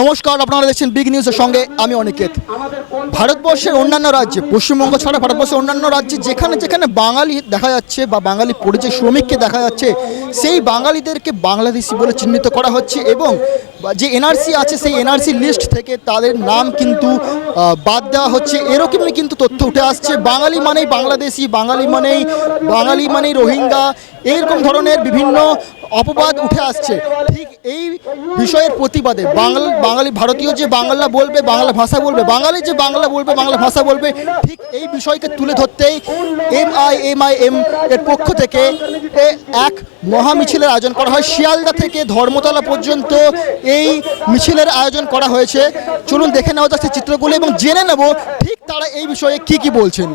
নমস্কার, আপনারা দেখছেন বিগ নিউজের সঙ্গে আমি অনিকেত। ভারতবর্ষের অন্যান্য রাজ্যে, পশ্চিমবঙ্গ ছাড়া ভারতবর্ষের অন্যান্য রাজ্যে যেখানে যেখানে বাঙালি দেখা যাচ্ছে বা বাঙালি পরিচয় শ্রমিককে দেখা যাচ্ছে, সেই বাঙালিদেরকে বাংলাদেশি বলে চিহ্নিত করা হচ্ছে এবং যে এনআরসি আছে সেই এনআরসি লিস্ট থেকে তাদের নাম কিন্তু বাদ দেওয়া হচ্ছে। এরকমই কিন্তু তথ্য উঠে আসছে। বাঙালি মানেই বাংলাদেশি, বাঙালি মানেই রোহিঙ্গা, এইরকম ধরনের বিভিন্ন অপবাদ উঠে আসছে। ঠিক এই বিষয়ের প্রতিবাদে বাঙালি ভারতীয় যে বাংলা বলবে, বাংলা ভাষা বলবে, বাঙালি যে বাংলা বলবে, বাংলা ভাষা বলবে, ঠিক এই বিষয়কে তুলে ধরতেই এমআইএম এর পক্ষ থেকে এক মহা মিছিলের আয়োজন করা হয়। শিয়ালদা থেকে ধর্মতলা পর্যন্ত এই মিছিলের আয়োজন করা হয়েছে। চলুন দেখে নেওয়া যাচ্ছে চিত্রগুলো এবং জেনে নেব ঠিক তারা এই বিষয়ে কি বলছেন।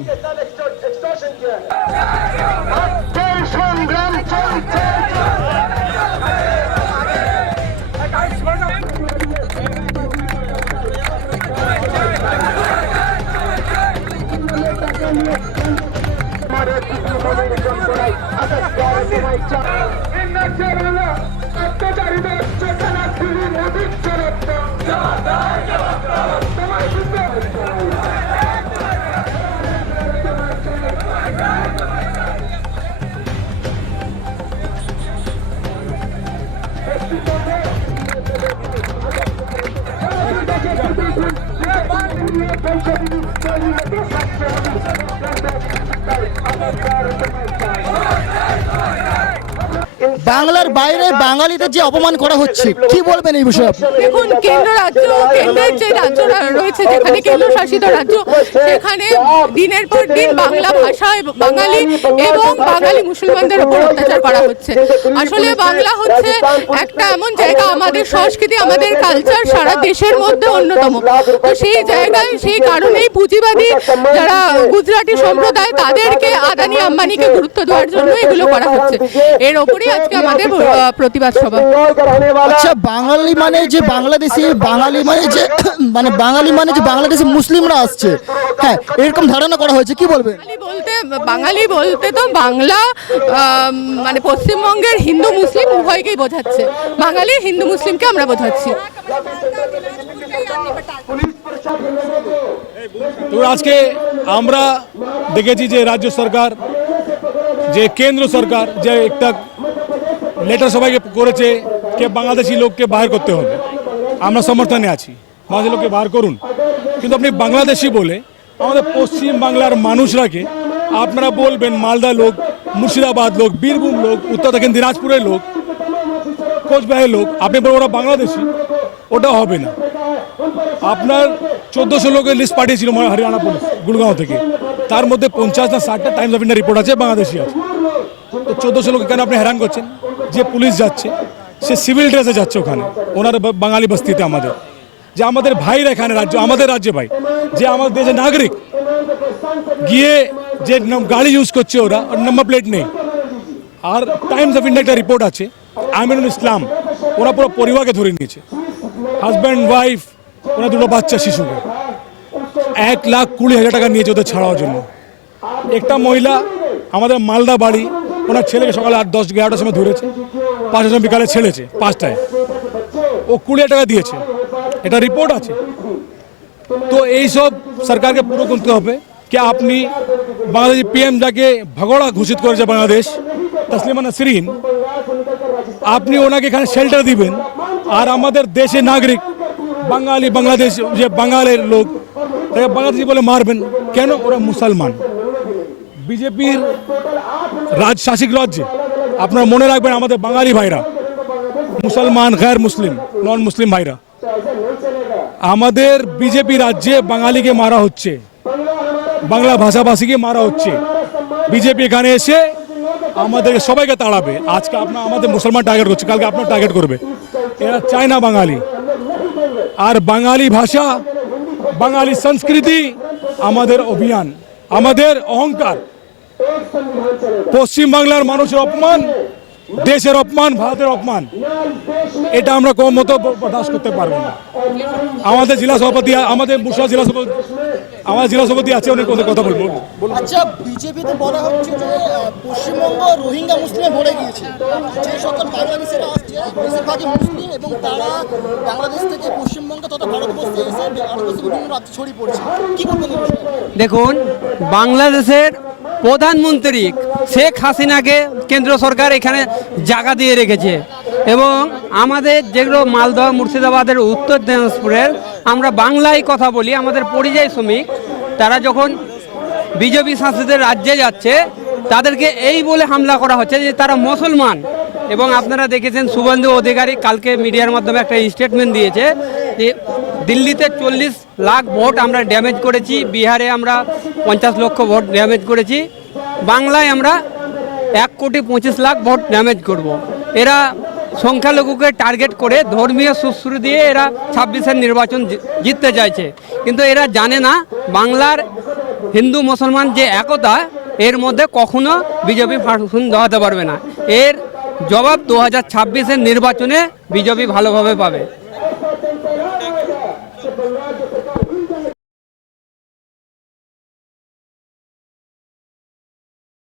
বাংলার বাইরে বাঙালিদের যে অপমান করা হচ্ছে, কি বলবেন এই বিষয়ে? দেখুন, কেন্দ্রের যে রাজ্য রয়েছে, যেখানে কেন্দ্রশাসিত রাজ্য, সেখানে দিনের পর দিন বাংলা ভাষায় বাঙালি এবং বাঙালি মুসলমানদের উপর অত্যাচার করা হচ্ছে। আসলে বাংলা হচ্ছে একটা এমন জায়গা, আমাদের সংস্কৃতি, আমাদের কালচার সারা দেশের মধ্যে অন্যতম। তো সেই জায়গায়, সেই কারণেই পুঁজিবাদী যারা গুজরাটি সম্প্রদায়, তাদেরকে আদানি আম্বানিকে গুরুত্ব দেওয়ার জন্য এগুলো করা হচ্ছে। এর ওপরই আজকে আমাদের প্রতিবাদ সভা। আচ্ছা, বাঙালি মানে যে বাংলাদেশি, বাঙালি মানে যে বাংলাদেশি মুসলিমরা আসছে, হ্যাঁ, এরকম ধারণা করা হয়েছে, কি বলবে? বাঙালি বলতে তো বাংলা মানে পশ্চিমবঙ্গের হিন্দু মুসলিম উভয়কেই বোঝাচ্ছে। বাঙালি হিন্দু মুসলিমকে আমরা বোঝাচ্ছি। তো আজকে আমরা দেখেছি যে রাজ্য সরকার, যে কেন্দ্র সরকার যে একটা লেটার সবাইকে করেছে যে বাংলাদেশি লোককে বাহির করতে হবে। আমরা সমর্থনে আছি, বাংলাদেশি লোককে বাহির করুন। কিন্তু আপনি বাংলাদেশি বলে আমাদের পশ্চিম বাংলার মানুষরাকে আপনারা বলবেন মালদা লোক, মুর্শিদাবাদ লোক, বীরভূম লোক, উত্তর দক্ষিণ দিনাজপুরের লোক, কোচবিহারের লোক, আপনি বলবেন ওরা বাংলাদেশি, ওটা হবে না। আপনার 1400 লোকের লিস্ট পাঠিয়েছিল হরিয়ানা পুলিশ গুড়গাঁও থেকে, তার মধ্যে 50 না 60টা টাইমস অফ ইন্ডিয়া রিপোর্ট আছে বাংলাদেশি আছে। তো 1400 লোক কেন আপনি হেরান করছেন? যে পুলিশ যাচ্ছে সে সিভিল ড্রেসে যাচ্ছে ওখানে, ওনার বাঙালি বস্তিতে। আমাদের ভাইরা এখানে আমাদের রাজ্যে ভাই, যে আমাদের দেশের নাগরিক গিয়ে যে গাড়ি ইউজ করছে, ওরা নাম্বার প্লেট নেই। আর টাইমস অফ ইন্ডিয়া একটা রিপোর্ট আছে, আমিনুল ইসলাম, ওরা পুরো পরিবারকে ধরে নিয়েছে, হাজব্যান্ড ওয়াইফ, ওরা দুটো বাচ্চা শিশুকে 1,20,000 টাকা নিয়েছে ওদের ছাড়ার জন্য। একটা মহিলা আমাদের মালদা বাড়ি, ওনার ছেলেকে সকালে 8-10-11টার সময় ধরেছে, 5টার সময় বিকালে ছেড়েছে, 5টায় ও 20,000 টাকা দিয়েছে, এটা রিপোর্ট আছে। তো এইসব সরকারকে পুরো করতে হবে কি আপনি বাংলাদেশি পিএম যাকে ভগোড়া ঘোষিত করেছে বাংলাদেশ, তসলিমা নাসরিন, আপনি ওনাকে এখানে শেল্টার দিবেন। আর আমাদের দেশের নাগরিক বাংলাদেশ যে বাঙালির লোক, তাকে বাংলাদেশি বলে মারবেন কেন? ওরা মুসলমান। বিজেপির শাসিক রাজ্যে আপনারা মনে রাখবেন, আমাদের বাঙালি ভাইরা মুসলমান, গায়র মুসলিম, নন মুসলিম ভাইরা, আমাদের বিজেপি রাজ্যে বাঙালিকে মারা হচ্ছে, বাংলা ভাষাভাষীকে মারা হচ্ছে। বিজেপি এখানে এসে আমাদের সবাইকে তাড়াবে। আজকে আমাদের মুসলমান টার্গেট করছে, কালকে আপনার টার্গেট করবে। এরা চায় না বাঙালি। আর বাঙালি ভাষা, বাঙালি সংস্কৃতি আমাদের অভিযান, আমাদের অহংকার। পশ্চিম বাংলার মানুষের অপমান দেশের অপমান, ভারতের অপমান, এটা আমরা কোনো মতো বরদাস্ত করতে পারবো না। আমাদের জেলা সভাপতি, আমাদের মুর্শিদাবাদ জেলা সভাপতি, আমাদের জেলা সভাপতি আছে, অনেক কথা বলবো। আচ্ছা, বিজেপিতে বলা হচ্ছে যে পশ্চিমবঙ্গ রোহিঙ্গা মুসলিমে ভরে গিয়েছে। যে সকল বাংলাদেশিরা আসছে বেশিরভাগই মুসলিম এবং তারা বাংলাদেশ থেকে পশ্চিমবঙ্গ তথা ভারতবর্ষে এসে ভারতবর্ষের বিভিন্ন রাজ্যে ছড়িয়ে পড়ছে। কি করবেন এই বিষয়ে? দেখুন, বাংলাদেশের প্রধানমন্ত্রী শেখ হাসিনাকে কেন্দ্র সরকার এখানে জায়গা দিয়ে রেখেছে এবং আমাদের যেগুলো মালদহ, মুর্শিদাবাদের, উত্তর দিনাজপুরের আমরা বাংলায় কথা বলি, আমাদের পরিযায়ী শ্রমিক তারা যখন বিজেপি শাসিত রাজ্যে যাচ্ছে তাদেরকে এই বলে হামলা করা হচ্ছে যে তারা মুসলমান। এবং আপনারা দেখেছেন শুভেন্দু অধিকারী কালকে মিডিয়ার মাধ্যমে একটা স্টেটমেন্ট দিয়েছে যে দিল্লিতে 40 লাখ ভোট আমরা ড্যামেজ করেছি, বিহারে আমরা 50 লক্ষ ভোট ড্যামেজ করেছি, বাংলায় আমরা 1,25,00,000 ভোট ড্যামেজ করব। এরা সংখ্যালঘুকে টার্গেট করে ধর্মীয় সুশ্রু দিয়ে এরা 26-এর নির্বাচন জিততে চাইছে, কিন্তু এরা জানে না বাংলার হিন্দু মুসলমান যে একতা, এর মধ্যে কখনো বিজেপি ফাংশন দেওয়াতে পারবে না। এর জবাব 2026-এর নির্বাচনে বিজেপি ভালোভাবে পাবে।